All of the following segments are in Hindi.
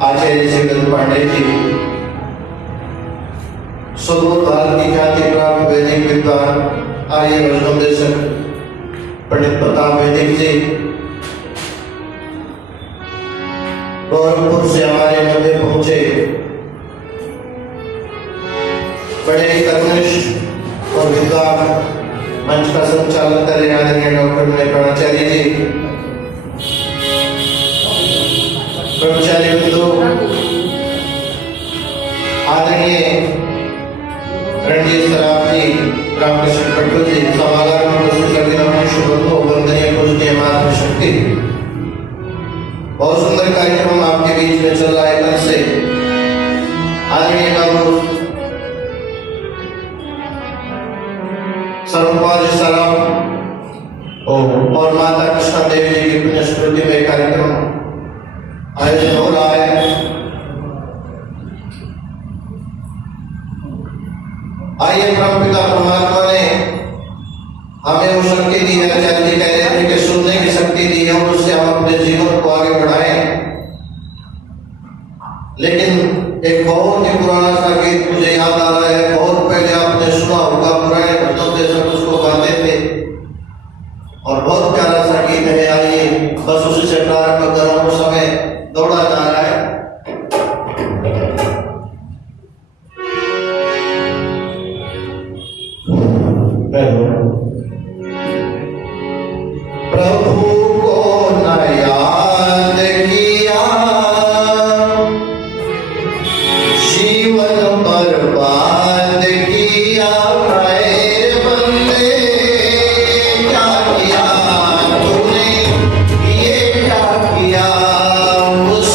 आचार्य जगत पांडे जी सुदूर भारत की ख्याति प्राप्त वैदिक विद्वान आर्य वैष्णवदेशक पंडित प्रताप वैदिक जी गोरखपुर से हमारे मध्य पहुंचे। बड़े ही कर्मनिष्ठ और विद्वान मंच का संचालन कर रहे आदरणीय डॉक्टर मणिकर्णाचार्य जी, ब्रह्मचारी बंधु, आदरणीय रणजीत सराफ जी, रामकृष्ण पट्टू जी, सभागार में उपस्थित सभी नमस्कार बंधु, वंदनीय पूजनीय मातृ शक्ति। बहुत सुंदर कार्यक्रम आपके बीच में चल रहा है। कल से आदरणीय बाबू सर्वपाल सराफ और माता कृष्णा देवी जी की पुण्य स्मृति में कार्यक्रम आयोजन हो रहा है। आइए परमपिता परमात्मा ने हमें वो शक्ति दी है, आचार्य जी कह रहे थे कि सुनने की शक्ति दी है और उससे हम अपने जीवन को आगे बढ़ाएं। लेकिन एक बहुत ही पुराना सा गीत मुझे याद आ रहा है, बहुत पहले आपने सुना होगा, पुराने भक्तों जैसे उसको गाते थे और बहुत प्यारा सा गीत है। आइए बस उसी से प्रारंभ करो, वो समय दौड़ा जा रहा है। प्रभु को न याद किया, जीवन बर्बाद किया। मेरे बंदे क्या किया तूने, ये क्या किया। उस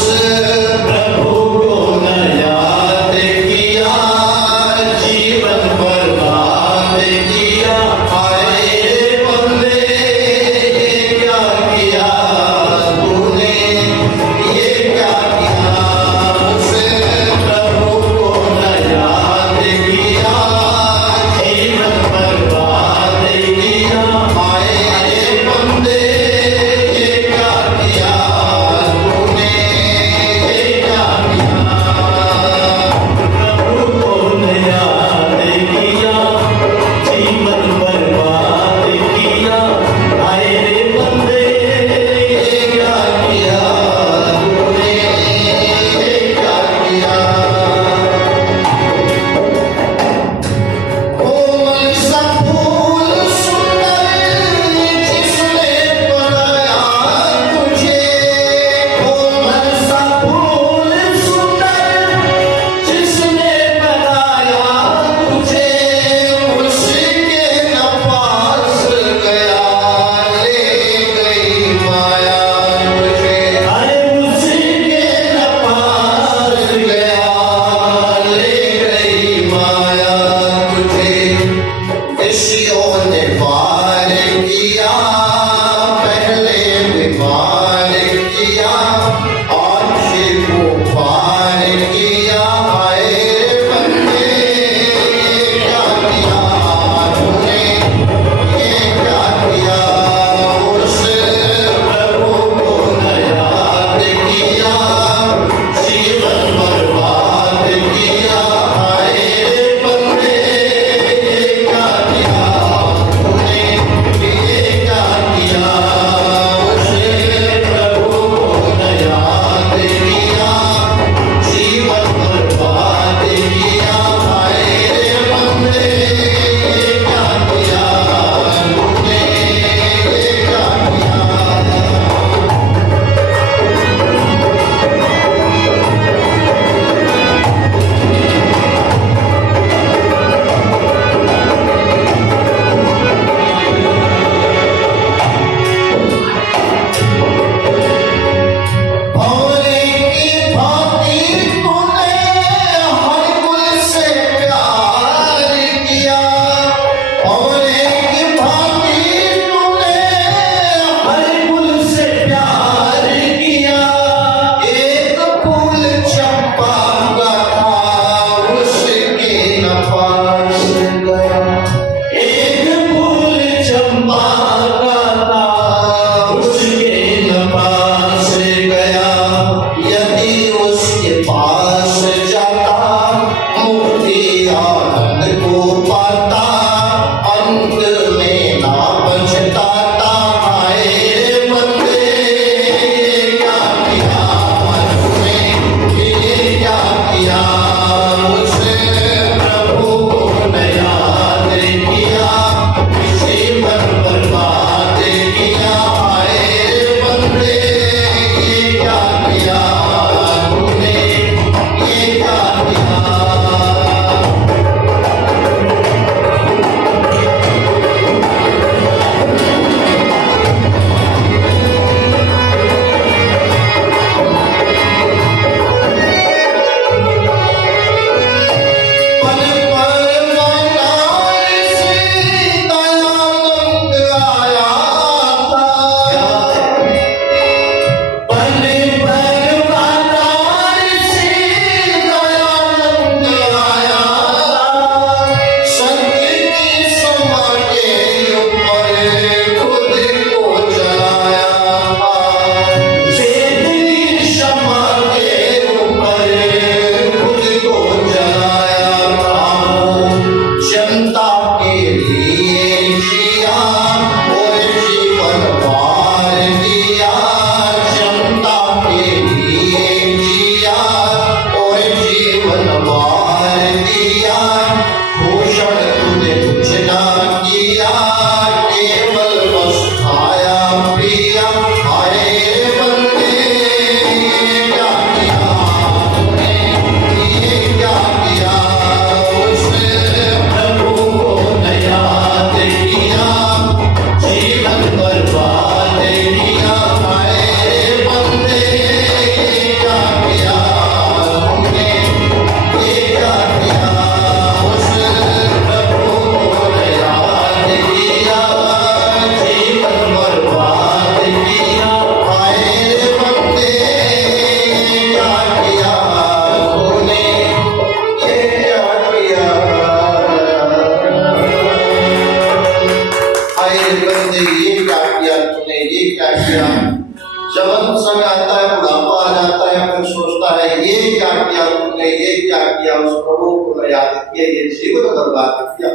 जब समय आता है, बुढ़ापा आ जाता है, फिर सोचता है ये क्या किया तुमने, ये क्या किया, उस प्रभु को याद किया, ये जीवन बर्बाद किया।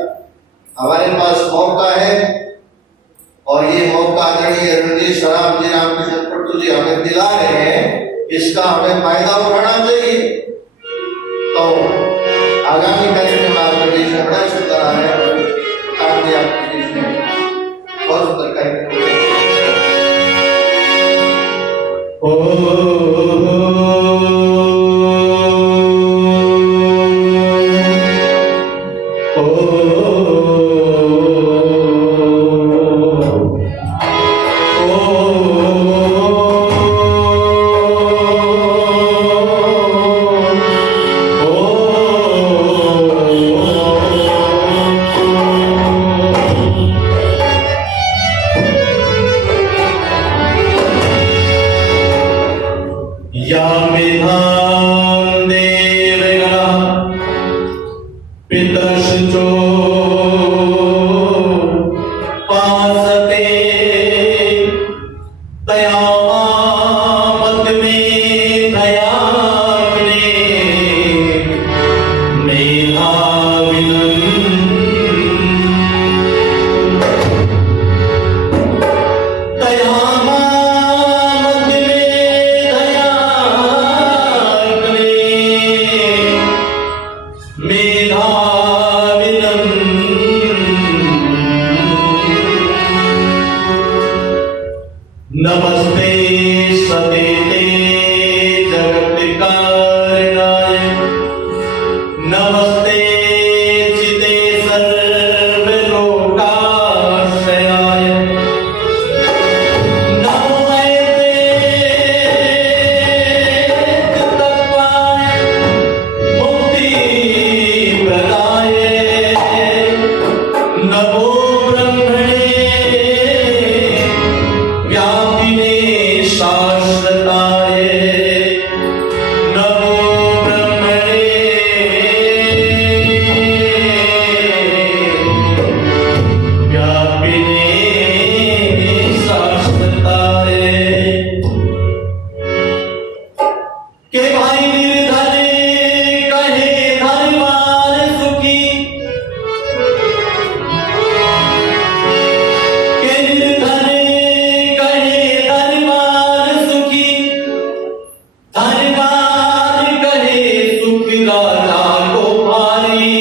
हमारे पास मौका है और ये मौका आदरणीय रणजीत शराब जी, रामकृष्ण पट्टू जी हमें दिला रहे हैं, इसका हमें फायदा उठाना चाहिए। तो आगामी कार्यक्रम आपके बीच में बड़ा सुंदर है, आपके बीच में बहुत सुंदर कार्यक्रम। नमस्ते सतेते जगत्कारणाय, नमस्ते चिते सर्वलोकाश्रयाय, नमो तत्त्वाय मुक्तिप्रदाय, नमो शाश्वताय, नमो ब्रह्मणे व्यापिने शाश्वताय। के भाई निर्धने कहे धनवान सुखी, के निर्धने राजा को भारी,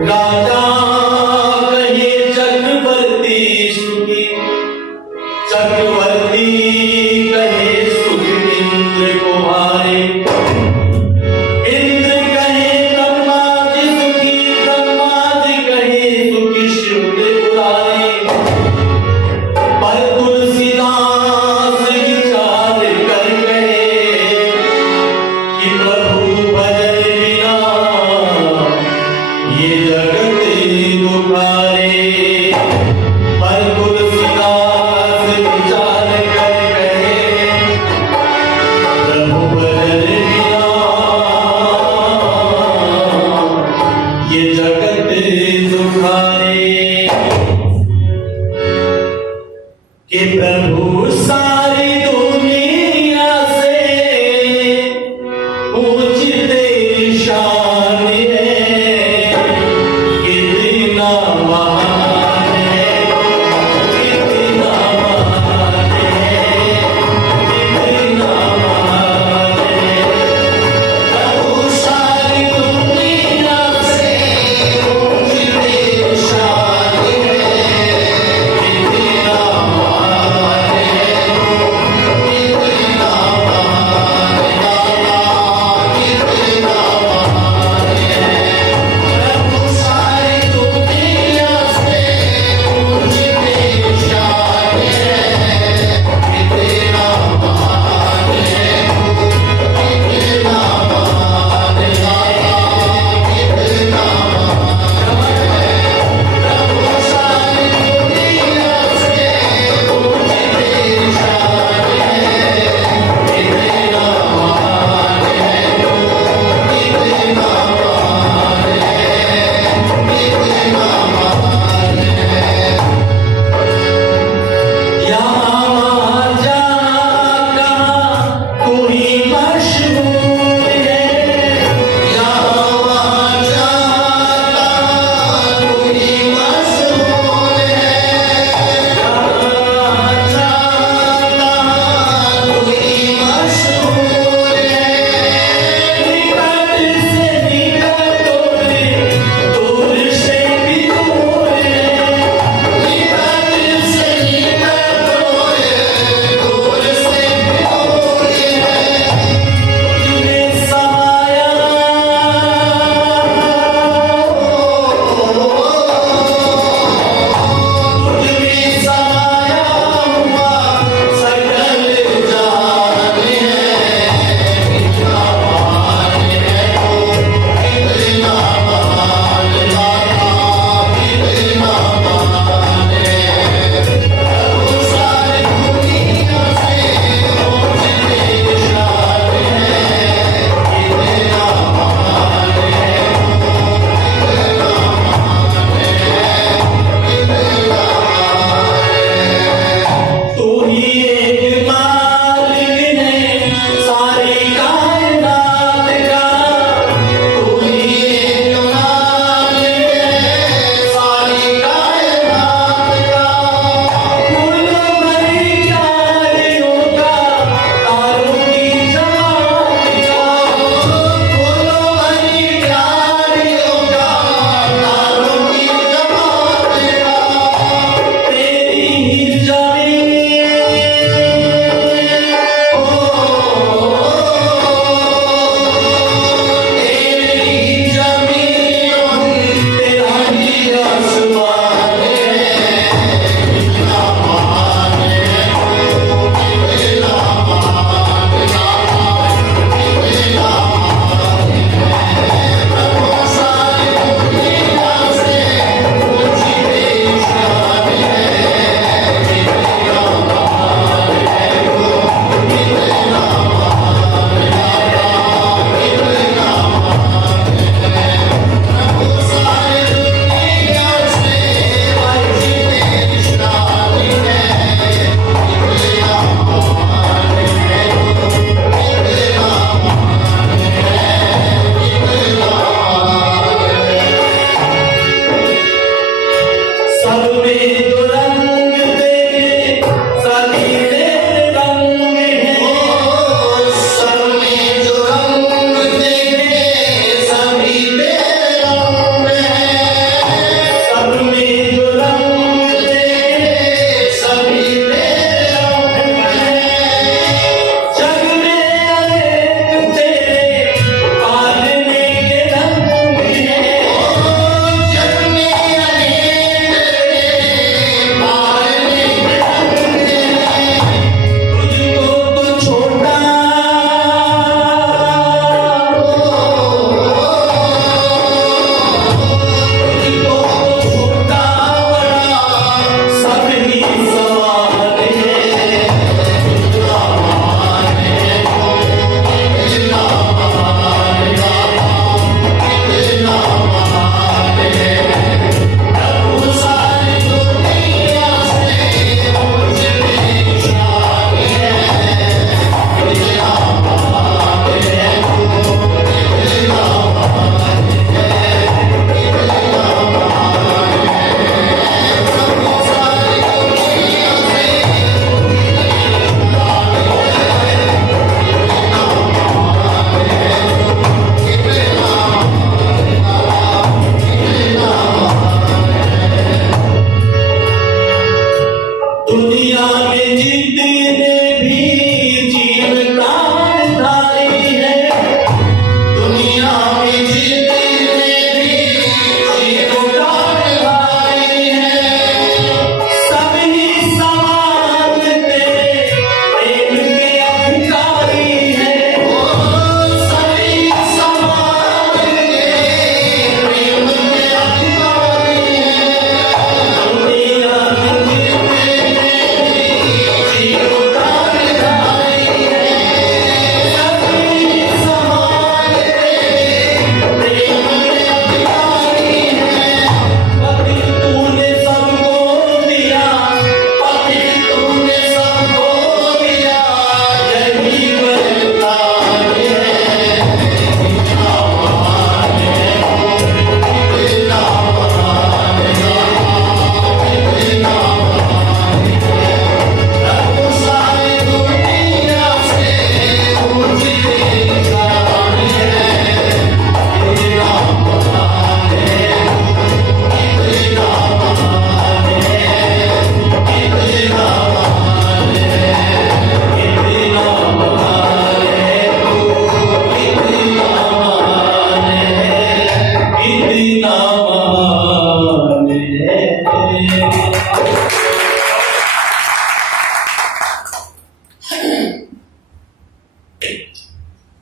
राजा कहे चक्रवर्ती सुखी, चक्रवर्ती कहे सुख इंद्र को भारी, इंद्र कहे ब्रह्मा जी सुखी, ब्रह्मा जी कहे सुखी शिव पुरारी। पर तुलसीदास विचार कर कहे कि प्रभु भजन बिना ये जगत दुखारे। पर तुलसीदास विचार कर कहे प्रभु भजन बिना ये जगत दुखारे। कि प्रभु सारी दुनिया से ऊंची शान है, कितना महान है, कितना महान है, कितना महान है। प्रभु सारी दुनिया से ऊंची शान है, कितना महान है,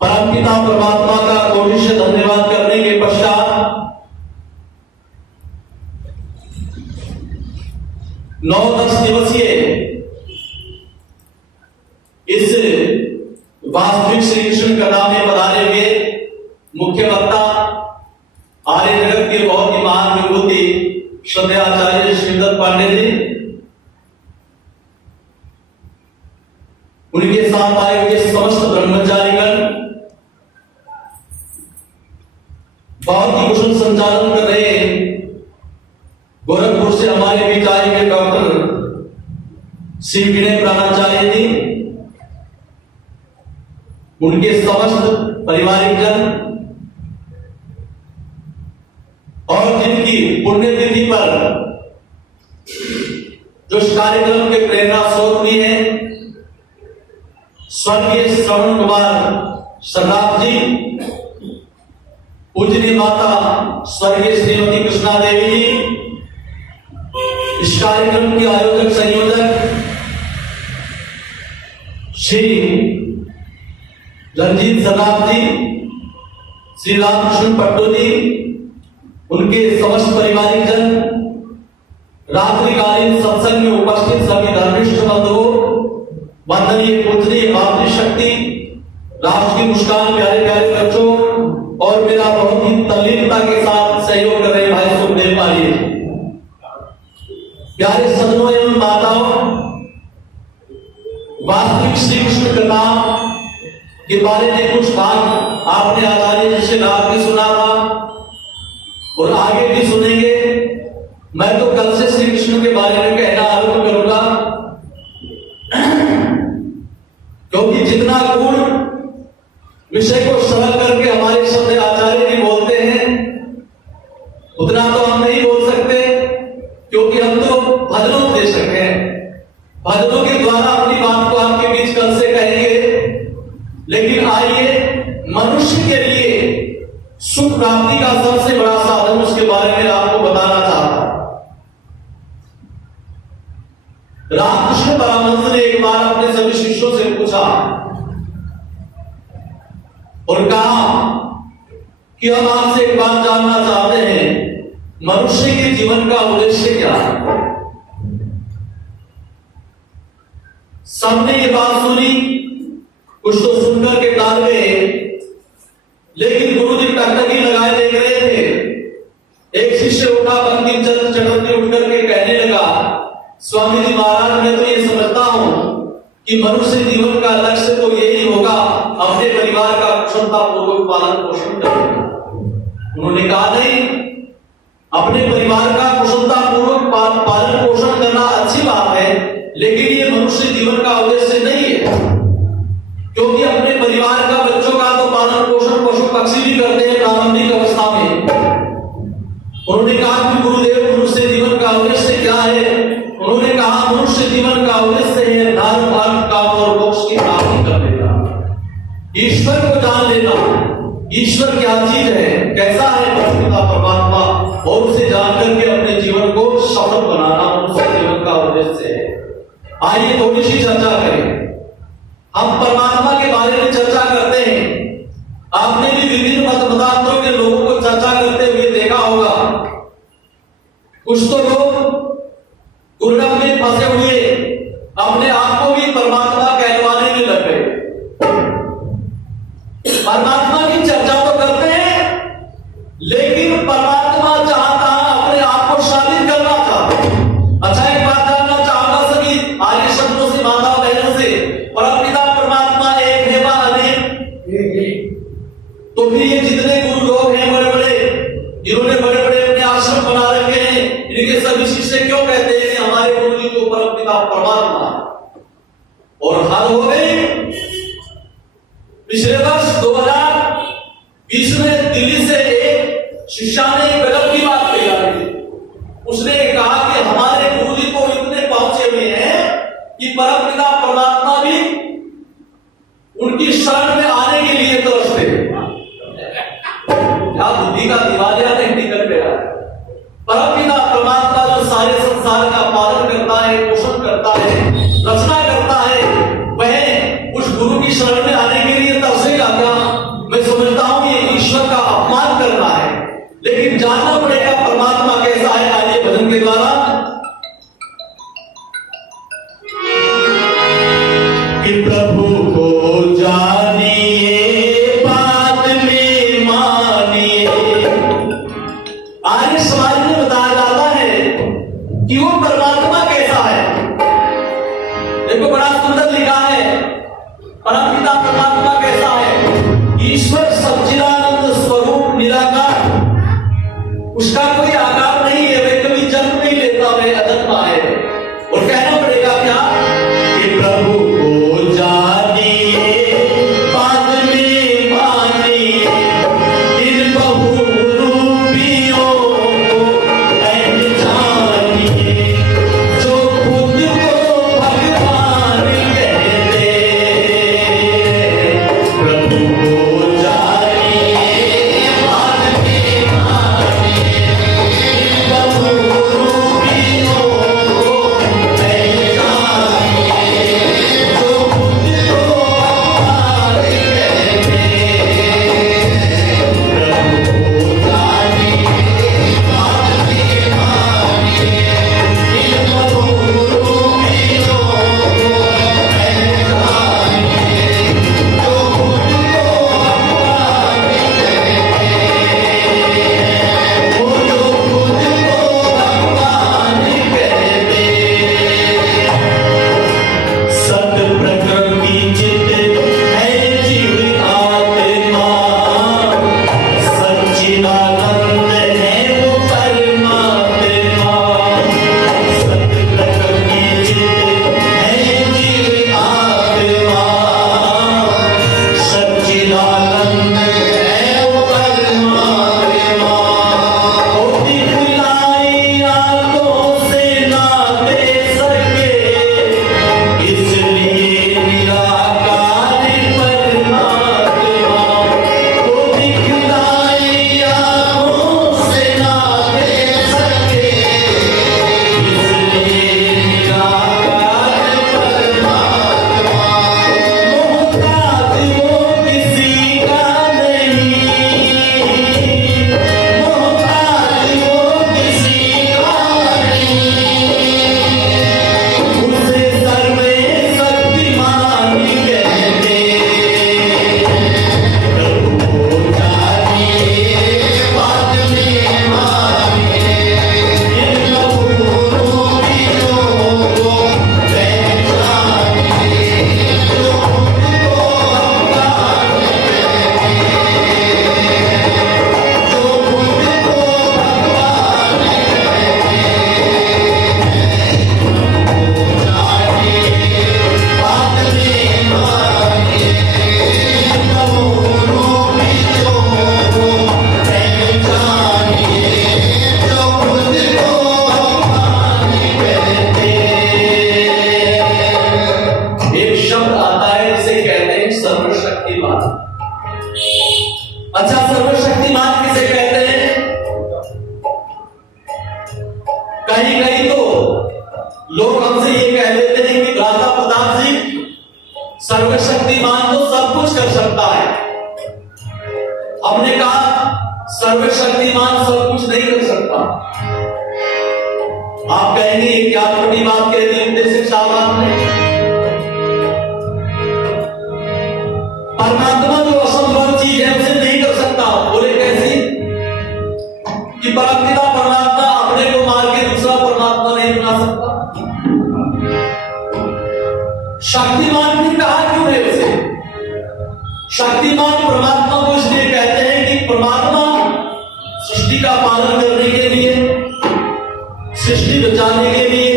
परमपिता परमात्मा का कोटि से धन्यवाद करने के पश्चात 9-10 दिवसीय इस वास्तविक श्री कृष्ण कथा में पधारे हुए मुख्य वक्ता आर्य जगत के बहुत ही महान विभूति श्रद्धेय आचार्य श्रीदत्त पांडे जी, उनके साथ आए हुए समस्त ब्रह्मचारीगण, बहुत ही कुशल संचालन कर रहे गोरखपुर से हमारे बीच आए हुए डॉक्टर श्री विनय प्राणाचार्य जी, उनके समस्त पारिवारिक जन और जिनकी पुण्यतिथि पर जो इस कार्यक्रम के प्रेरणा स्रोत हुई है, स्वर्गीय श्रवण कुमार सर्राफ जी, पूजनीय माता स्वर्गीय श्रीमती कृष्णा देवी जी, इस कार्यक्रम के आयोजक संयोजक श्री रंजीत सर्राफ जी, श्री रामकृष्ण पट्टू जी, उनके समस्त पारिवारिक जन, रात्रिकालीन सत्संग में उपस्थित सभी धर्मिष्ठ बंधुओं, वंदनीय पूजनीय मातृशक्ति, राष्ट्र की मुस्कान प्यारे प्यारे बच्चों और मेरा बहुत ही तल्लीनता के साथ सहयोग कर रहे भाई सुखदेव भाई, प्यारे सज्जनों एवं माताओं, वास्तविक श्री कृष्ण कथा के बारे में कुछ भाग आपने आचार्य जी से रात भी सुना था और आगे भी सुनेंगे। मैं तो कल से श्री कृष्ण के बारे में कहना आरंभ करूंगा, क्योंकि जितना गुण विषय को सरल करके हमारे श्रद्धेय आचार्य जी बोलते हैं, उतना तो हम नहीं बोल सकते, क्योंकि हम तो भजनों दे सकते हैं। भजनों के द्वारा अपनी बात को आपके बीच कल से कहेंगे, लेकिन आइए मनुष्य के लिए सुख प्राप्ति का सबसे बड़ा साधन, उसके बारे में आपको बताना चाहता हूं। रामकृष्ण परमहंस ने एक बार अपने सभी शिष्यों से पूछा और कहा कि हम आपसे एक बात जानना चाहते हैं, मनुष्य के जीवन का उद्देश्य क्या है? सबने ये बात सुनी, कुछ तो सुनकर के टाल गए, लेकिन गुरुजी टकटकी लगाए देख रहे थे। एक शिष्य उठा, बंकिम चंद्र चटर्जी उठकर के कहने लगा, स्वामी जी महाराज, मैं तो ये समझता हूं कि मनुष्य जीवन का लक्ष्य तो यही होगा, अपने परिवार का कुशलतापूर्वक पालन पोषण करना। उन्होंने कहा नहीं, अपने परिवार का कुशलतापूर्वक पालन पोषण करना अच्छी बात है, लेकिन ये मनुष्य जीवन का उद्देश्य नहीं है, क्योंकि अपने परिवार का, बच्चों का तो पालन पोषण पशु पक्षी भी करते हैं प्रारंभिक अवस्था में। उन्होंने कहा कि गुरुदेव, मनुष्य जीवन का उद्देश्य क्या है? उन्होंने कहा, मनुष्य जीवन का उद्देश्य है धर्म, अर्थ, काम और मोक्ष की प्राप्ति कर लेना, ईश्वर को जान लेना। ईश्वर क्या चीज है, कैसा है परमपिता परमात्मा, और उसे जान करके अपने जीवन को सफल बनाना मनुष्य जीवन का उद्देश्य है। आइए थोड़ी सी चर्चा करें। हम परमात्मा के बारे में चर्चा करते हैं, आपने भी विभिन्न मतांतरों के लोगों को चर्चा करते हुए देखा होगा। कुछ तो लोग गुरु में फंसे हुए अपने आप को भी परमात्मा कहलवाने में लग गए। परमात्मा की चर्चा तो करते हैं, लेकिन परमात्मा चाहता अपने आप को शामिल करना चाहता। अच्छा, एक बात जानना चाहूंगा सभी आर्य शब्दों से, माता बहनों से, परमपिता परमात्मा एक है व अनेक? तो फिर ये जितने गुरु लोग हैं बड़े बड़े, जिन्होंने बड़े बड़े अपने आश्रम बना रखे हैं, इनके सभी शिष्य क्यों कहते हैं कि हमारे गुरु जी तो परमपिता परमात्मा? और हद हो गई। पिछले वर्ष 2020 में दिल्ली से एक शिष्या ने गलत की बात कही। उसने कहा कि हमारे गुरु जी को इतने पहुंचे हुए हैं कि परमपिता परमात्मा भी उनकी शरण में आने के लिए तरसते। क्या बुद्धि का दिवालिया नहीं निकल गया? परमपिता परमात्मा जो सारे संसार का पालन करता है, पोषण करता है, रचना करता है, वह उस गुरु की शरण में आने के लिए तरसेगा क्या? प्रभु को जानिए, बात में मानिए। आर्य समाज में बताया जाता है कि वो परमात्मा कैसा है। देखो बड़ा सुंदर लिखा है, परमपिता परमात्मा कैसा है। ईश्वर सच्चिदानंद स्वरूप निराकार, उसका कोई आकार नहीं है, वे कभी जन्म नहीं लेता, वे अजन्मा है। और कहना पड़ेगा क्या कि प्रभु को जानिए, बाद में मानिए, इन बहुरूपियों को पहचानिए, जो खुद को भगवान कहते, प्रभु को जानिए, बाद में मानिए, इन बहुरूपियों को पहचानिए, जो खुद को भगवान कहते, प्रभु को जानिए, बाद में मानिए, इन बहुरूपियों को पहचानिए, जो खुद को भगवान कहते, वो जो खुद को भगवान कहते। सत प्रकृति चित है जीव आत्मा, सच्चिदानंद है वो परमात्मा। सत प्रकृति चित है जीव आत्मा, सच्चिदानंद है वो परमात्मा। वो दिखलाई आंखों से ना दे सके, इसलिए निराकार परमात्मा। वो दिखलाई आंखों से ना दे सके, इसलिए निराकार परमात्मा। मोहताज वो किसी का नहीं, मोहताज वो किसी का नहीं, उसे सर्वे शक्तिमान कहते। प्रभु को जानिए, बाद में मानिए, इन बहुरूपियों को पहचानिए, जो खुद को भगवान कहते, जो खुद को भगवान एक शब्द आता है जिसे कहते हैं सर्वशक्तिमान। अच्छा, सर्वशक्तिमान किसे कहते हैं? कहीं कहीं तो लोग हमसे ये कह देते हैं कि दाता प्रताप जी सर्वशक्तिमान तो सब कुछ कर सकता है। हमने कहा सर्वशक्तिमान सब कुछ नहीं कर सकता। आप कहेंगे ये क्या छोटी बात कह दी उद्देश्य साहब ने। परमात्मा जो असंभव चीज है उसे नहीं कर सकता। बोले कैसी? कि परमपिता परमात्मा अपने को मार के दूसरा परमात्मा नहीं बना सकता। शक्तिमान भी कहा क्यों है उसे? शक्तिमान परमात्मा को इसलिए कहते हैं कि परमात्मा सृष्टि का पालन करने के लिए, सृष्टि बचाने के लिए,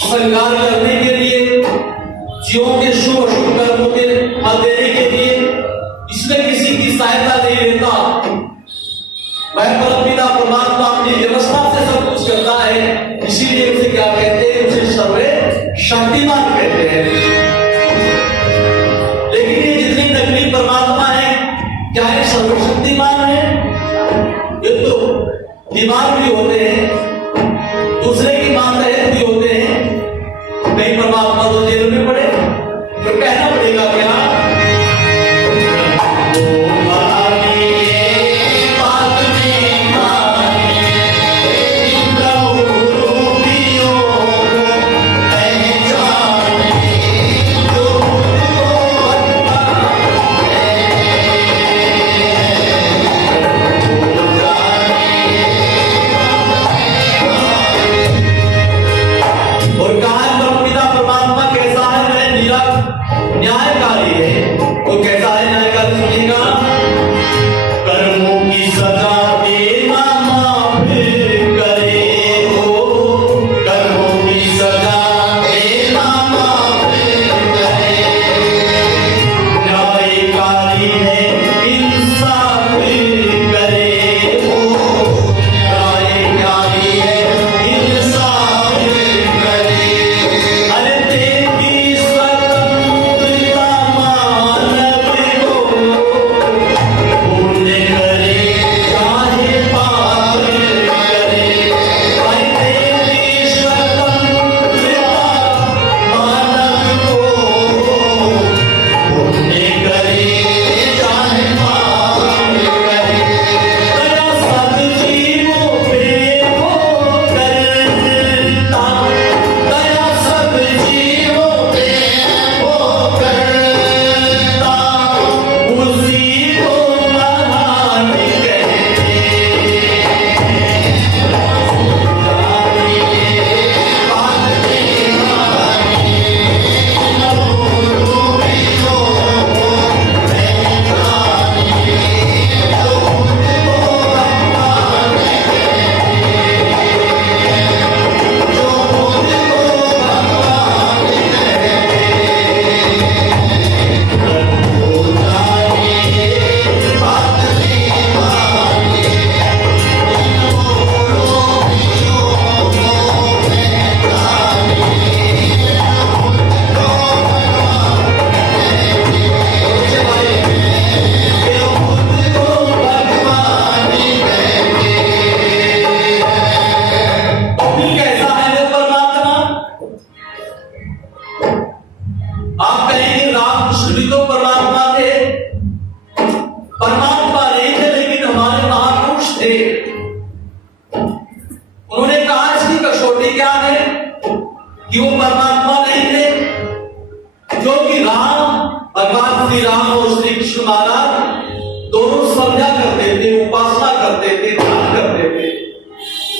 संहार करने के लिए, जीवों के शुभ अशुभ कर्मों के फल देने के लिए इसमें किसी की सहायता नहीं लेता। वह परमपिता परमात्मा अपनी व्यवस्था से सब कुछ करता है, इसीलिए उसे क्या कहते हैं? उसे सर्वे शक्तिमान कहते हैं। लेकिन ये जितने नकली परमात्मा है, क्या ये सर्वशक्तिमान है? ये तो बीमार भी होते हैं, दूसरे की मातहत भी होते हैं। नहीं, परमात्मा तो जेल में पड़े, तो कहना पड़ेगा क्या? प्रभु न्यायकारी है। वो कैसा है न्यायकारी, सुनिएगा। कर्मों की सजा देना माफ करे हो, कर्मों की सजा देना माफ करे। न्यायकारी है, इंसाफ करे हो, न्यायकारी है, इंसाफ करे। अरे तेरी स्वतंत्रता मानव को, पुण्य करे चाहे पाप करे। अरे तेरी स्वतंत्रता मानव को, पुण्य करे चाहे पाप करे। दया सब जीवों पे हो करता, दया सब जीवों पे हो करता, उसी को महान कहते। फिर कैसा है वो परमात्मा? आप कहेंगे रामकृष्ण भी तो परमात्मा थे। परमात्मा नहीं थे, लेकिन हमारे महापुरुष थे। उन्होंने कहा इसकी कसौटी क्या है कि वो परमात्मा नहीं थे, जो कि राम, भगवान श्री राम और श्री कृष्ण महाराज दोनों समझा करते थे, उपासना करते थे, ध्यान करते थे,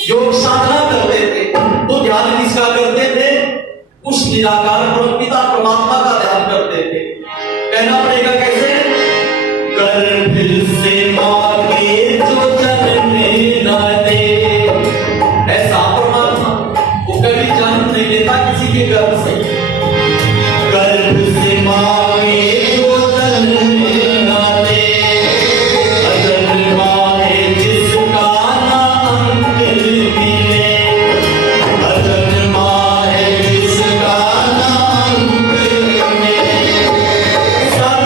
योग साधना करते थे। तो ध्यान किसका करते थे? उस निराकार परमपिता परमात्मा का ध्यान करते थे। कहना पड़ेगा कैसे? गर्भ से मांगे जो जन्म न दे, ऐसा परमात्मा वो कभी जन्म नहीं लेता किसी के गर्भ से। गर्भ से मांगे जो जन्म न दे, अजन्मा है जिसका ना अंत मिले, अजन्मा है जिसका ना अंत मिले। सब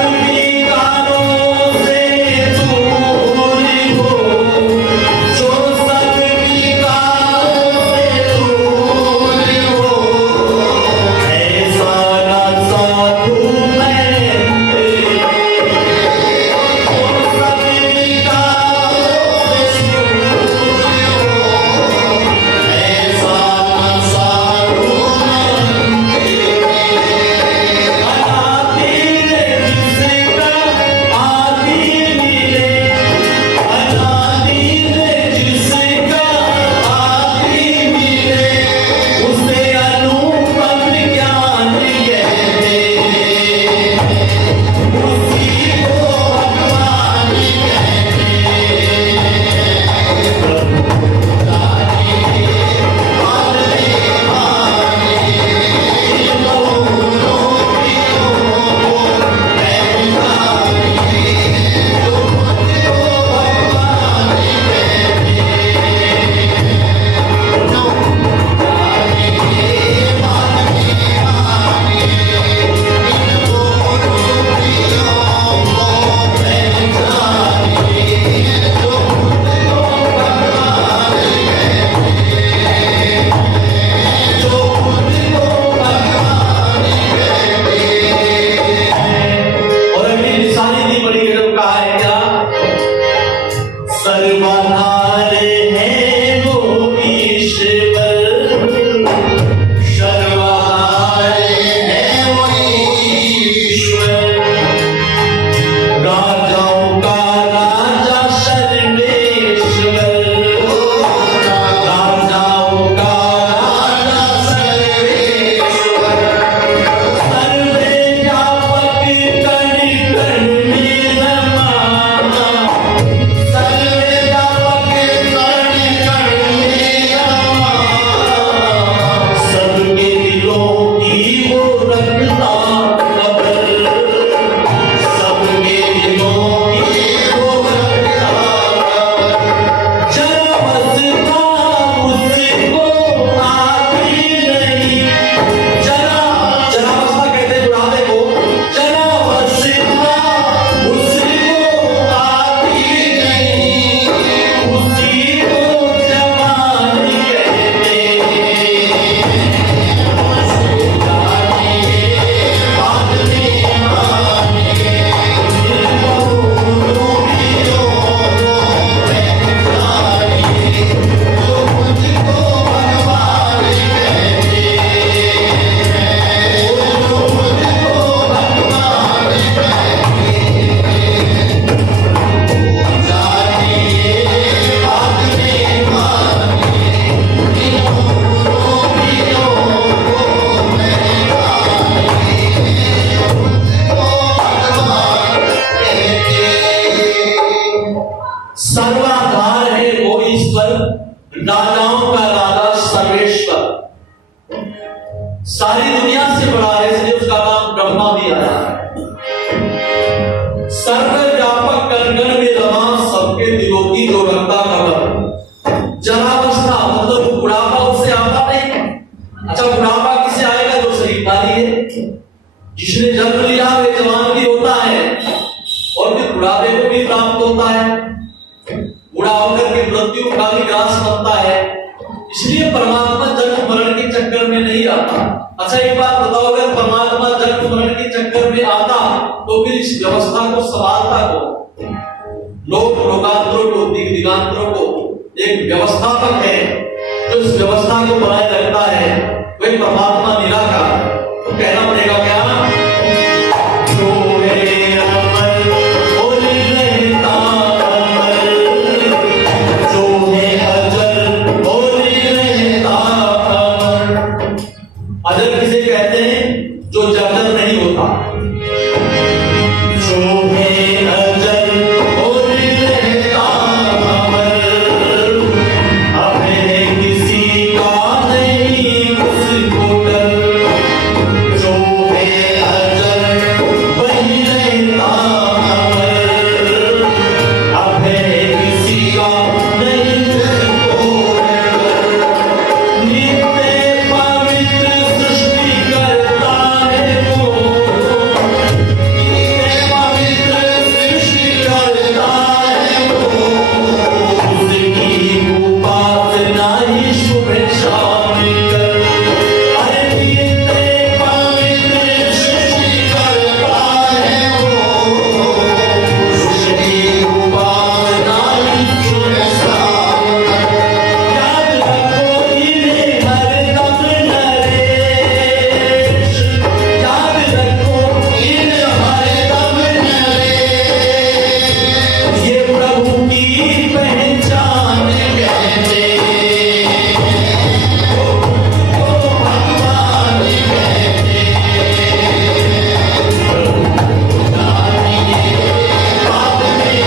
वे जवान भी होता है और फिर बुढ़ापे को भी प्राप्त होता है, बूढ़ा होकर के मृत्यु का भी ग्रास बनता है। इसलिए परमात्मा जन्म मरण के चक्कर में नहीं आता। अच्छा एक बात बताओ, अगर परमात्मा जन्म मरण के चक्कर में आता तो फिर इस व्यवस्था को संभालता कौन? लोकांतरों को, दिगांतरों को एक व्यवस्थापक है जो इस व्यवस्था को बनाए रखता है, वही परमात्मा निराकार। तो कहना पड़ेगा क्या? अजर किसे कहते हैं? जो जर्जर नहीं होता। जो है अजर और रहता अमर, हमें किसी का नहीं उसको डर। जो है अजर वही रहता अमर, हमें किसी का नहीं उसको डर। नित्य पवित्र सृष्टि करता है वो, नित्य पवित्र सृष्टि करता है वो, उसकी उपासना ही सुबह शाम कर। अरे नित्य पवित्र सृष्टि करता है वो, उसकी उपासना ही सुबह शाम कर। याद रखो इन्हें हरदम नरेश, याद रखो इन्हें हरदम नरेश, ये प्रभु की पहचान कहते तो भगवान कहते। बाद में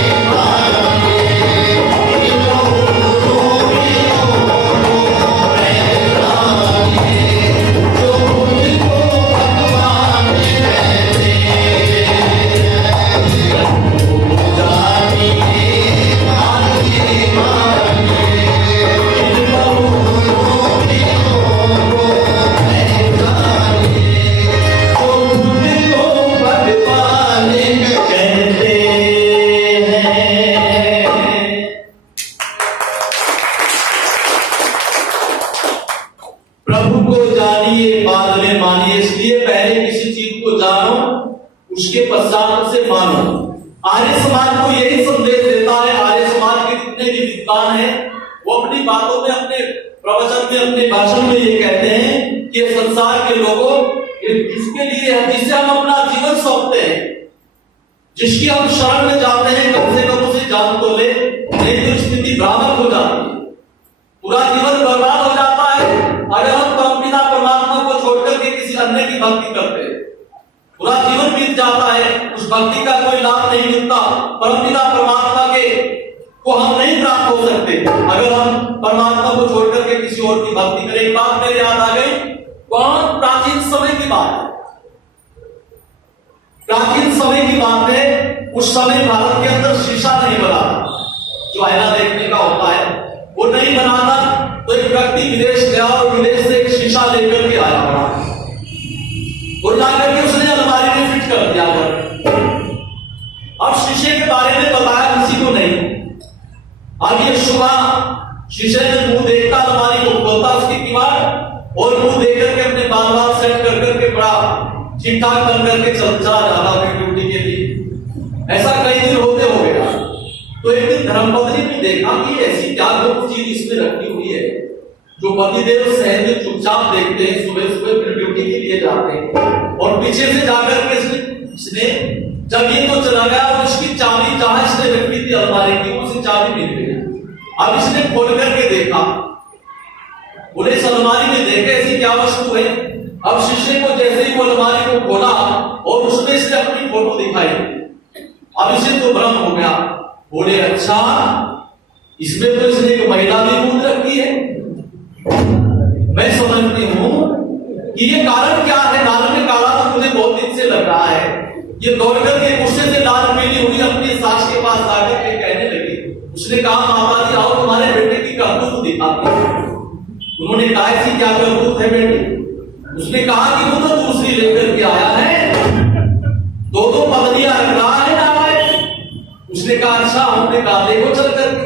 प्रभु को जानिए बाद में मानिए। इसलिए पहले किसी चीज को जानो, उसके पश्चात उसे मानो। आर्य समाज को यही संदेश देता है। आर्य समाज के जितने भी विद्वान हैं वो अपनी बातों में, अपने प्रवचन में, अपने भाषण में ये कहते हैं कि संसार के लोगों, जिसके लिए जिसे हम अपना जीवन सौंपते हैं, जिसकी हम शरण में जाते हैं, कम से कम उसे जान तो ले, नहीं तो स्थिति भ्रामक हो जाती है, पूरा जीवन बर्बाद हो जाता है। अगर हम परमपिता परमात्मा को छोड़कर के किसी अन्य की भक्ति करते हैं, पूरा जीवन बीत जाता है, उस भक्ति का कोई लाभ नहीं मिलता। परमपिता परमात्मा के को हम नहीं प्राप्त हो सकते अगर हम परमात्मा को छोड़कर के किसी और की भक्ति करें। एक बात मेरे याद आ गई, कौन प्राचीन समय की बात है, प्राचीन समय की बात है। उस समय भारत के अंदर शीशा नहीं बना, जो आईना देखने का होता है वो नहीं बनाता। तो एक व्यक्ति विदेश गया और विदेश से एक शीशा लेकर के आया बड़ा, और जाकर के उसने अलमारी में फिट कर दिया। अब शीशे के बारे में बताया किसी को नहीं। अब ये सुबह शीशे में मुंह देखता, अलमारी को खोलता उसकी दीवार, और मुंह देख करके अपने बाल बाल सेट कर करके बड़ा ठीक ठाक कर करके चलता जाता अपनी ड्यूटी के लिए। ऐसा कई दिन होते हो गया। तो एक दिन धर्मपत्नी ने देखा कि ऐसी क्या गुप्त चीज इसमें रखी हुई है, जो पतिदेव सहज में चुपचाप देखते हैं, सुबह सुबह फिर ड्यूटी के लिए जाते हैं। और पीछे से जाकर के इसने जब ये तो चला गया और उसकी चाबी जहां इसने रखी थी अलमारी की, उसे चाबी मिल गई। अब इसने खोल करके देखा, बोले इस अलमारी में देखे ऐसी क्या वस्तु है। अब शीशे को जैसे ही वो अलमारी को खोला और उसमें इसने अपनी फोटो दिखाई, अब इसे तो भ्रम हो गया। बोले अच्छा, इसमें तो इसने एक महिला भी मूर्त रखी है। मैं समझती हूं कि ये कारण क्या है। लाल में काला तो मुझे बहुत दिन से लग रहा है। ये दौड़ करके गुस्से से लाल पीली हुई अपनी सास के पास जाकर के कहने लगी। उसने कहा माता जी आओ तुम्हारे बेटे की करतूत दिखाती हूं। उन्होंने कहा ऐसी क्या करतूत है बेटी। उसने कहा कि वो तो दूसरी लेकर के आया है, दो दो पत्नियां रख रहा है नारायण। उसने कहा अच्छा, हमने कहा देखो चल करके।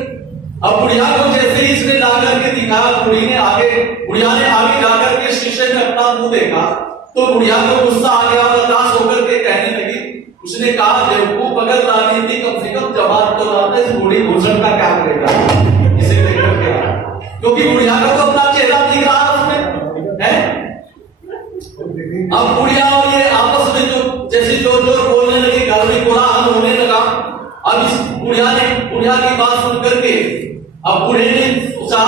अब बुढ़िया को जैसे ही इसने ला करके दिखाया, बुढ़िया ने आगे जाकर के शीशे में अपना मुंह देखा तो बुढ़िया को गुस्सा आ गया और उदास होकर के कहने लगी। उसने कहा बेवकूफ, अगर लानी थी कम से कम जवाब तो लाते, इस बूढ़ी भूषण का क्या करेगा इसे देखकर क्या, क्योंकि बुढ़िया का तो अपना चेहरा दिख रहा उसमें है। अब बुढ़िया और ये आपस में जो जैसे जोर जोर बोलने लगे, घर में कोलाहल होने लगा। अब इस बुढ़िया की बात सुन करके अब बूढ़े ने सोचा,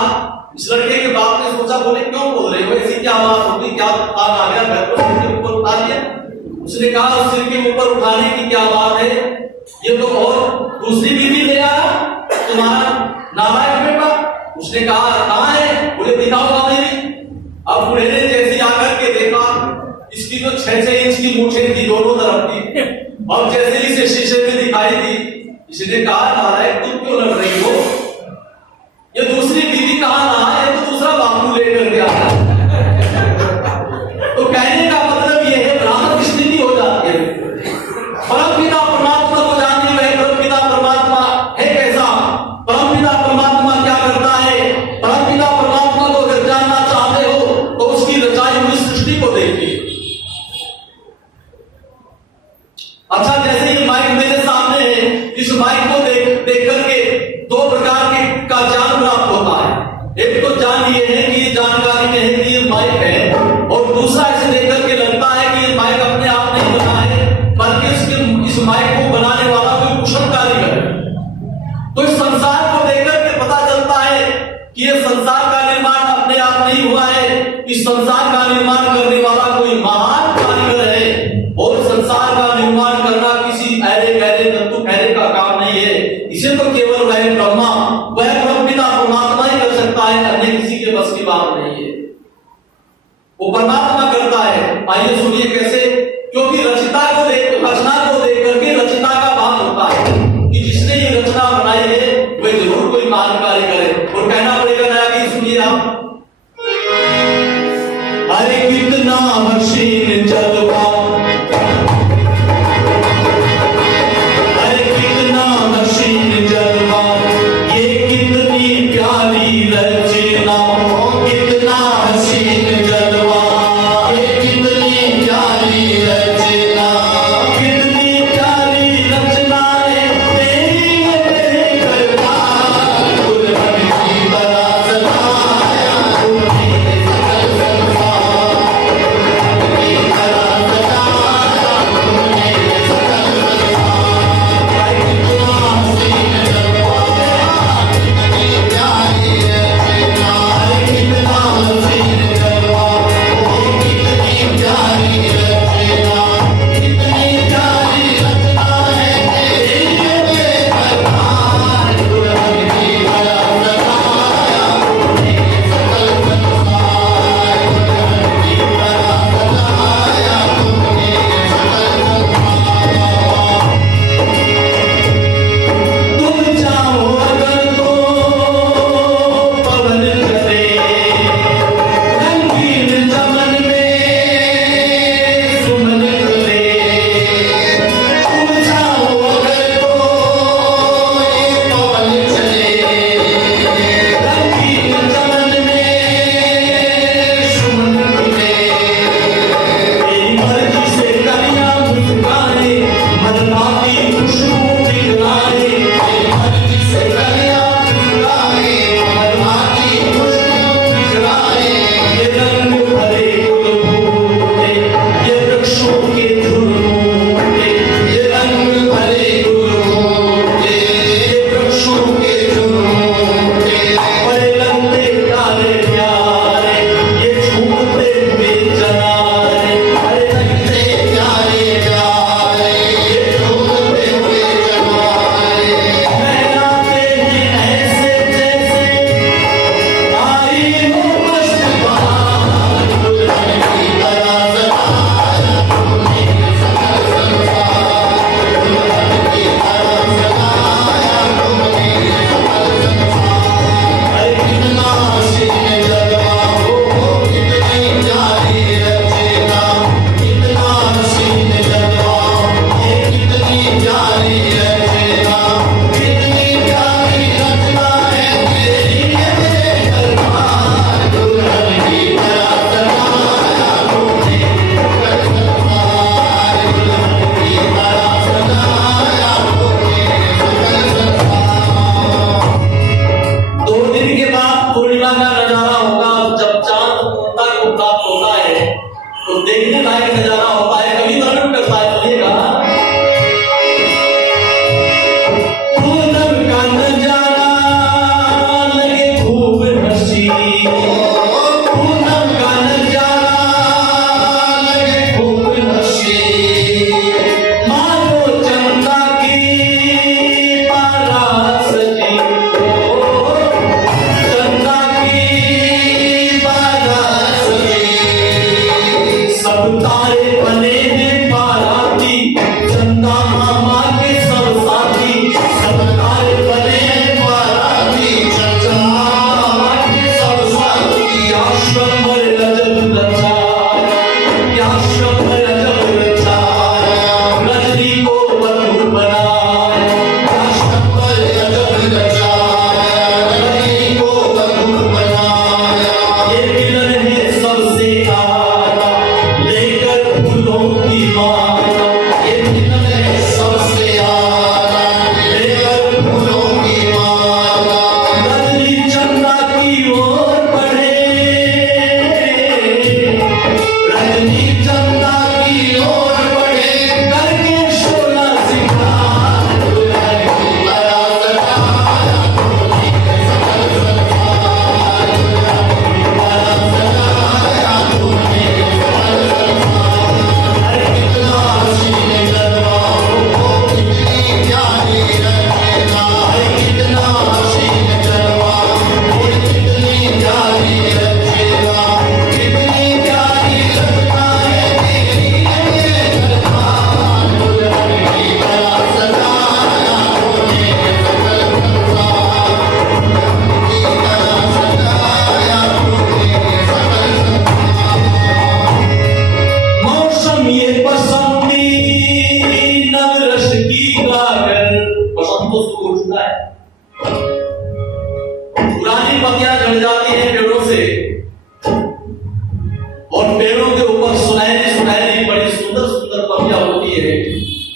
इस लड़के के बाप ने सोचा, बोले क्यों बोल रहे हो, ऐसी क्या बात होगी, क्या आग आ गया घर पर, सिर के ऊपर उठा लिया। उसने कहा सिर के ऊपर उठाने की क्या बात है, ये तो और दूसरी बीवी ले आया तुम्हारा नालायक बेटा। उसने कहा कहां है, बोले दिखाओ कहां मेरी। अब बूढ़े ने जैसे आकर के देखा, इसकी तो 6-6 इंच की मूछें थी दोनों तरफ की, और जैसे ही इसे शीशे में दिखाई दी, इसने कहा नालायक तुम क्यों लड़ रही हो, ये दूसरी बीवी कहां रहा है, तो दूसरा बापू लेकर के आया। तो कहने का मतलब यह है ब्राह्मण की स्थिति हो जाती है। परमपिता परमात्मा को जानने में परमपिता परमात्मा है कैसा, परमपिता परमात्मा क्या करता है, परमपिता परमात्मा को अगर जानना चाहते हो तो उसकी रचाई हुई सृष्टि को देखिए। अच्छा, जैसे ये माइक मेरे सामने है, इस माइक को देख करके दो प्रकार के का ज्ञान प्राप्त होता है। एक तो ज्ञान ये है कि ये जानकारी में है कि ये माइक है, और दूसरा इसे देख करके लगता है कि ये माइक अपने आप नहीं बना है, बल्कि इस माइक को बनाने वाला कोई कुशल कारीगर है। तो इस संसार को देख करके पता चलता है कि ये संसार का निर्माण अपने आप नहीं हुआ है, इस संसार का निर्माण करने वाला कोई महान कारीगर है, और संसार का निर्माण करना किसी ऐरे गहरे तत्व का काम नहीं है। इसे तो केवल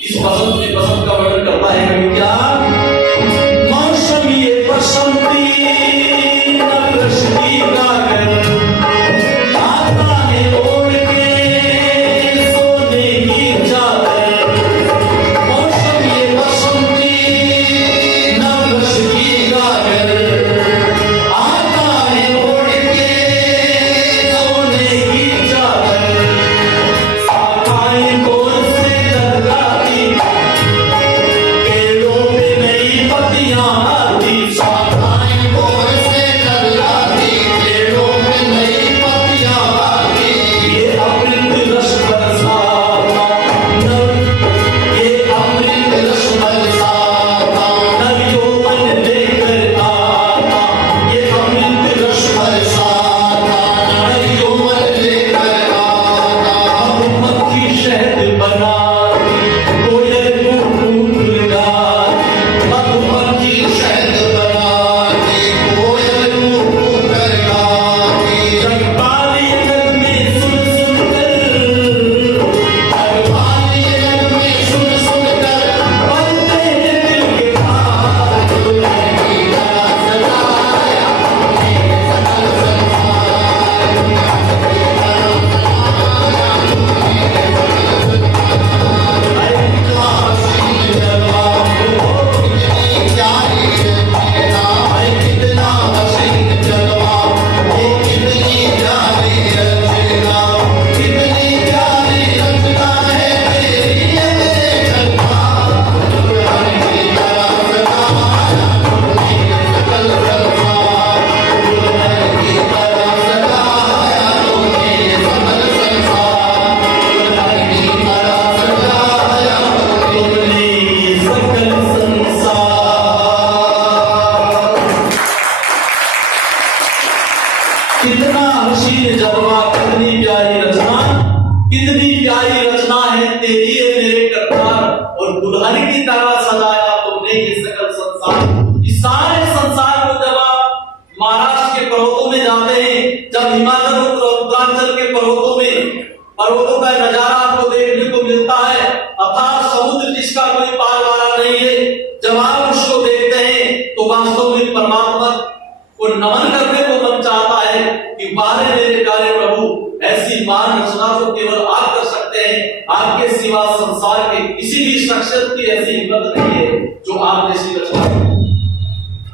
इस बसंत का वर्णन करता है कवि क्या, मौसमी बसंती नवरस की गागर, आता है ओढ़ के सोने की चादर। मौसमी बसंती नवरस की गागर, आता है ओढ़ के सोने की चादर। शाखाएं गोर से लहराती, पेड़ों में नई पत्तियां आती। शाखाएं गोर से लहराती, पेड़ों में नई पत्तियां आती। ये अमृत रस बरसाता नव, ये अमृत रस बरसाता नव यौवन लेकर आता। ये अमृत रस बरसाता नव यौवन लेकर आता। मधुमक्खी शहद बनाती, कोयल कूकू गाती। मधुमक्खी शहद बनाती, कोयल कूकू गाती। जगपाली जग में सुन सुन कर, जगपाली जग में सुन सुन कर, पलते हैं दिल के भार। दुल्हन की तरह सजाया हमने सकल संसार, दुल्हन की तरह सजाया हमने सकल संसार। अरे कितना हसीन जलवा हो, कितनी प्यारी रचना। अरे कितना हसीन जलवा हो, कितनी प्यारी रचना। कितनी प्यारी रचना है तेरी ये मेरे सरकार। दुल्हन की तरह सजाया हमने सकल संसार, दुल्हन की तरह सजाया हमने सकल संसार, दुल्हन की तरह सजाया हमने सकल संसार। कितना हसीन जलवा, कितनी प्यारी रचना, कितनी प्यारी रचना है तेरी ये मेरे करतार। और दुल्हन की तरह सजाया तुमने ये सकल संसार। इस सारे संसार को जब आप महाराष्ट्र के पर्वतों में जाते हैं, जब हिमाचल और उत्तरांचल के पर्वतों का नजारा आपको देखने को मिलता है, अथाह समुद्र जिसका कोई पार वाला नहीं है, जब आप उसको देखते हैं तो वास्तव में परमात्मा को नमन करने को मन चाहता है कि बारे मेरे प्यारे प्रभु, ऐसी महान रचना को केवल आप कर सकते हैं। आपके सिवा संसार के किसी भी शख्सियत की ऐसी हिम्मत नहीं है जो आप जैसी रचना करे।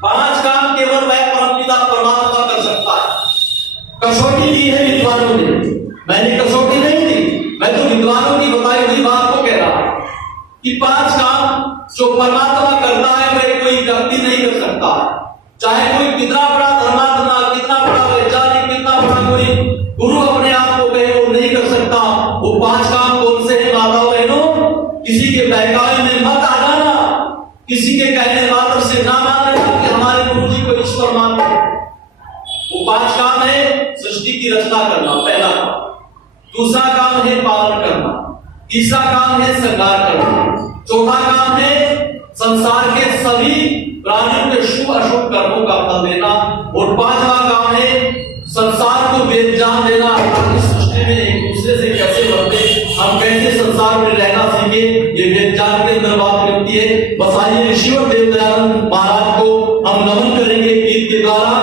5 काम केवल वह परमपिता परमात्मा कर सकता है। कसौटी दी है विद्वानों ने, मैंने कसौटी नहीं दी, मैं तो विद्वानों की बताई हुई बात को कह रहा हूं कि 5 काम जो परमात्मा करता है वह कोई व्यक्ति नहीं कर सकता है। चाहे कोई कितना बड़ा धर्मात्मा, कितना बड़ा वैज्ञानिक, कितना बड़ा कोई गुरु अपने आप को कहे, वो नहीं कर सकता। वो 5 काम कौन से हैं माताओं बहनों? किसी के बहकावे में मत आ जाना, किसी के कहने मात्र से ना मान लेना कि हमारे गुरु जी को ईश्वर मानते। वो 5 काम है सृष्टि की रचना करना, पहला काम। दूसरा काम है पालन करना, तीसरा काम है श्रृंगार करना, चौथा काम है संसार के सभी प्राणियों के शुभ अशुभ कर्मों का फल देना, और 5वां काम है संसार को वेद ज्ञान देना। इस सृष्टि में एक दूसरे से कैसे बदले, हम कैसे संसार में रहना सीखे, ये वेद ज्ञान के अंदर बात मिलती है। बस आइए ऋषिवर देवदयानंद महाराज को हम नमन करेंगे गीत के द्वारा।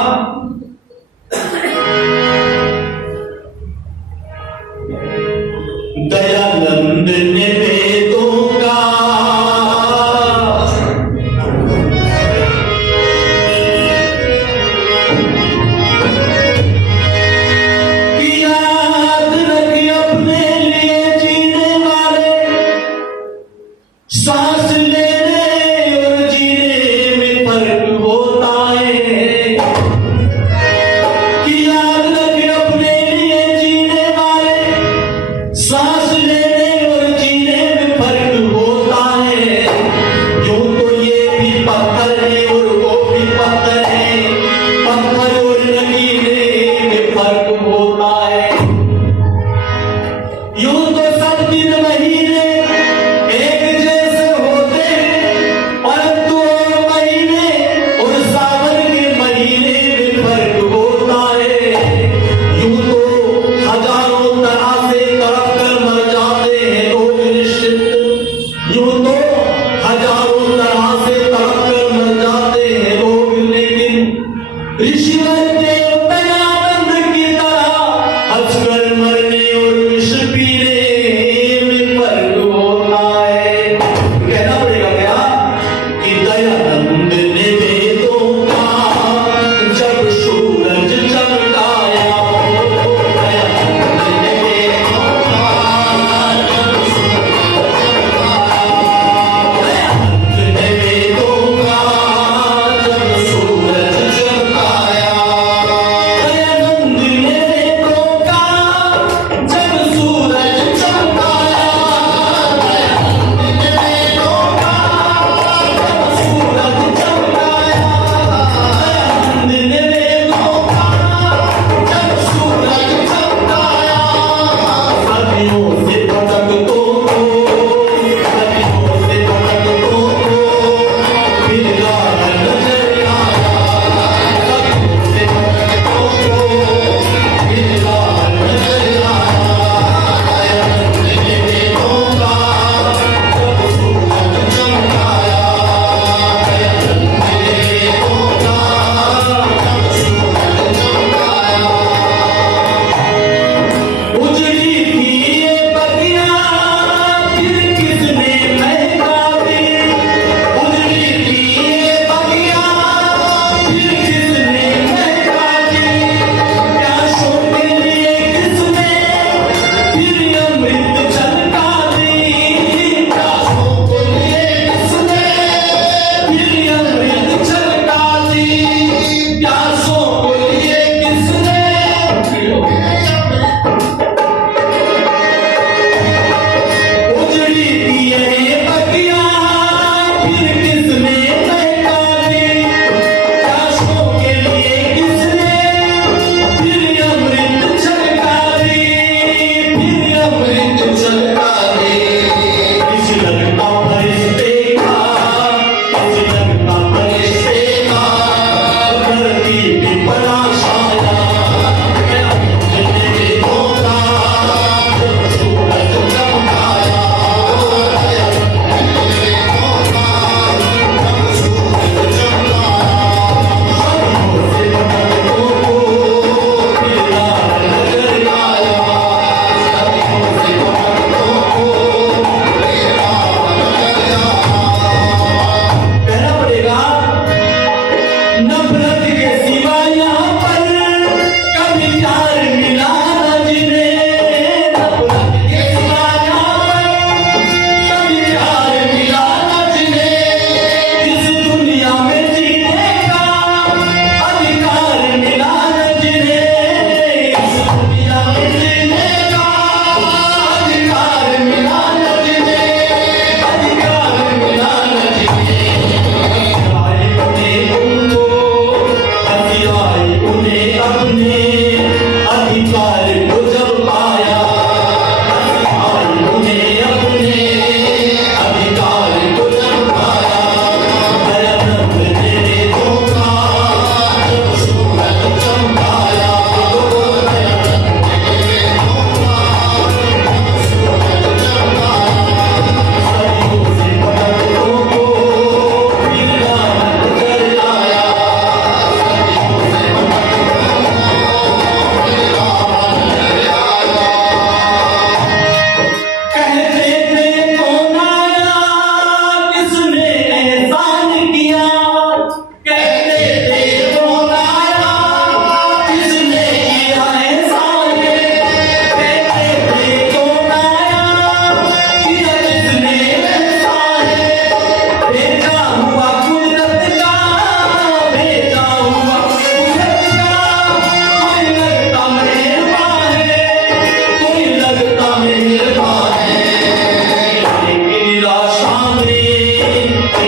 दयानंद ने वेदों का याद रख अपने लिए जीने वाले, सांस लेने और जीने में फर्क होता है। कि याद रख अपने लिए जीने वाले, सांस लेने और जीने में फर्क होता है। यूं तो ये भी पत्थर है और वो भी पत्थर है, पत्थर और नगीने में फर्क होता है। यूं तो सब दिन महीने एक जैसे होते हैं,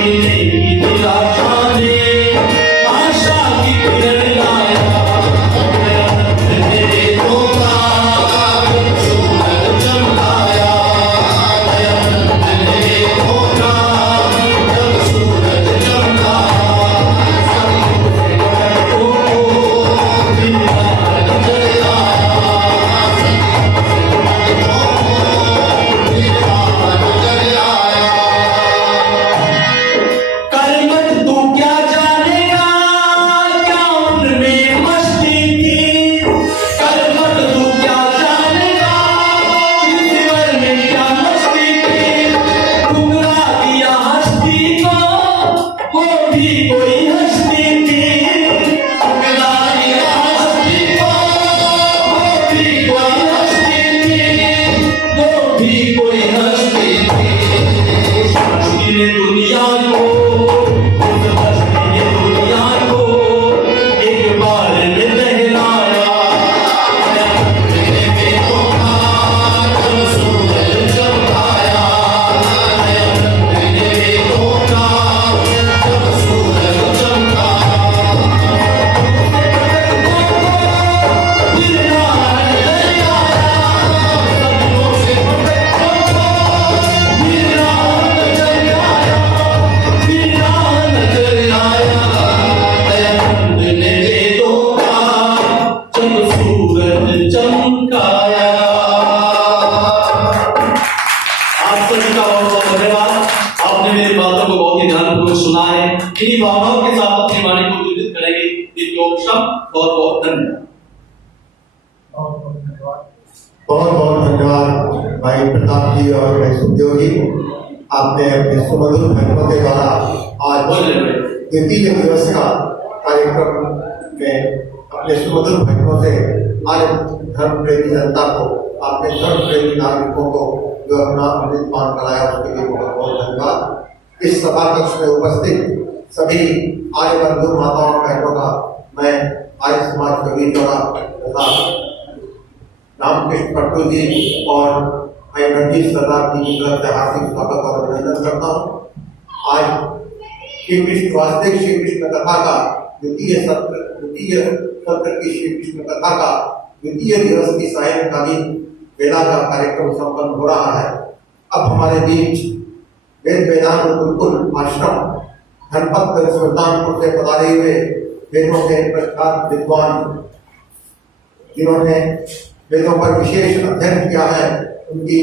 मिलने की निराशा ने आशा की किरण लाया। मेरे धोखा सूरज चमकाया, मेरे धोखा जब सूरज चमकाया। दुनिया को दुनिया को एक बार में दहलाया। मेरे धोखा जब सूरज चमकाया, मेरे धोखा जब सूरज चमकाया। फिर नजर आया सदियों से चमकाया। आप सभी का बहुत बहुत धन्यवाद। आपने मेरी बातों को बहुत ही ध्यानपूर्वक सुना है। इन्हीं भावनाओं के साथ अपनी वाणी को विकसित करेंगे। बहुत बहुत धन्यवाद। बहुत बहुत धन्यवाद भाई प्रताप जी और भाई सुखदेव जी। आपने अपने सुमधुर भजनों के द्वारा आज द्वितीय दिवस का कार्यक्रम में अपने सुमधुर भजनों से आज धर्म प्रेमी जनता को, आपने धर्म प्रेमी नागरिकों को जो अपना अमृत पान कराया, उसके लिए बहुत बहुत धन्यवाद। इस सभा कक्ष में उपस्थित सभी आर्य बंधु माताओं बहनों का मैं आर्य समाज कवि द्वारा तथा रामकृष्ण पट्टू जी और भाई रणजीत सरदार जी की तरफ से हार्दिक स्वागत और अभिनंदन करता हूँ। आज श्री कृष्ण वास्तविक श्री कृष्ण कथा का द्वितीय सत्र की श्री कृष्ण कथा का द्वितीय दिवस की सायंकालीन वेला का कार्यक्रम संपन्न हो रहा है। अब हमारे बीच वेद वेदांत गुरुकुल आश्रम धनपत सुल्तानपुर से पधारे हुए वेदों के प्रख्यात विद्वान, जिन्होंने वेदों पर विशेष अध्ययन किया है, उनकी